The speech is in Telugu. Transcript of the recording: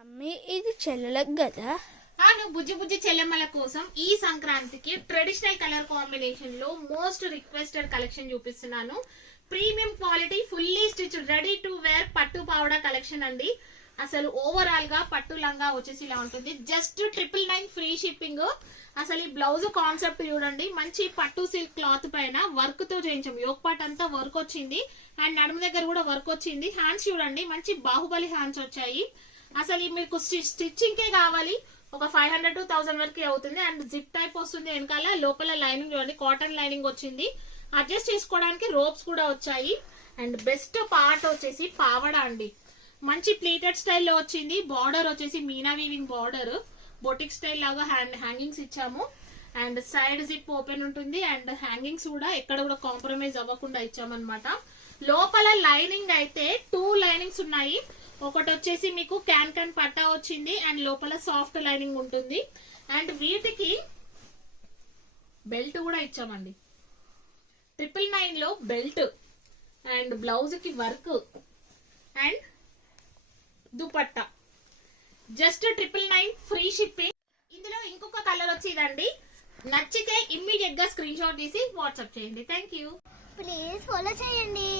మమ్మీ ఇది చెల్లెలకు కదా. నువ్వు బుజ్జి బుజ్జి చెల్లెమ్మల కోసం ఈ సంక్రాంతికి ట్రెడిషనల్ కలర్ కాంబినేషన్ లో మోస్ట్ రిక్వెస్టెడ్ కలెక్షన్ చూపిస్తున్నాను. Premium quality fully stitch ready to wear పట్టు పావడా కలెక్షన్ అండి. అసలు ఓవరాల్ గా పట్టు లంగా వచ్చేసి ఇలా ఉంటుంది. Just 999 free shipping. అసలు ఈ బ్లౌజ్ కాన్సెప్ట్ చూడండి, మంచి పట్టు సిల్క్ క్లాత్ పైన వర్క్ తో చేయించాం. యోక్ పార్ట్ అంతా వర్క్ వచ్చింది అండ్ నడుము దగ్గర కూడా వర్క్ వచ్చింది. హ్యాండ్స్ చూడండి, మంచి బాహుబలి హ్యాండ్స్ వచ్చాయి. అసలు మీకు స్టిచ్చింగ్ కే కావాలి ఒక 500 to 1000 వరకు అవుతుంది. అండ్ జిప్ టైప్ వస్తుంది వెనకాల, లోపల లైనింగ్ చూడండి కాటన్ లైనింగ్ వచ్చింది. అడ్జస్ట్ చేసుకోవడానికి రోప్స్ కూడా వచ్చాయి. అండ్ బెస్ట్ పార్ట్ వచ్చేసి పావడా అండి, మంచి ప్లీటెడ్ స్టైల్లో వచ్చింది. బార్డర్ వచ్చేసి Meena weaving border, boutique style లాగా హ్యాంగింగ్స్ ఇచ్చాము. అండ్ సైడ్ జిప్ ఓపెన్ ఉంటుంది అండ్ హ్యాంగింగ్స్ కూడా ఎక్కడ కూడా కాంప్రమైజ్ అవ్వకుండా ఇచ్చామన్నమాట. లోపల లైనింగ్ అయితే 2 లైనింగ్స్ ఉన్నాయి. ఒకటి వచ్చేసి మీకు క్యాన్ పట్టా వచ్చింది అండ్ లోపల సాఫ్ట్ లైనింగ్ ఉంటుంది. అండ్ వీటికి బెల్ట్ కూడా ఇచ్చామండి. 999 లో బెల్ట్ అండ్ బ్లౌజ్ కి work and dupatta. Just 999 free shipping. ఇందులో ఇంకొక కలర్ వచ్చిందండి. నచ్చితే ఇమ్మీడియట్ గా స్క్రీన్ షాట్ తీసి వాట్సాప్ చేయండి. Thank you. ప్లీజ్ ఫాలో చేయండి.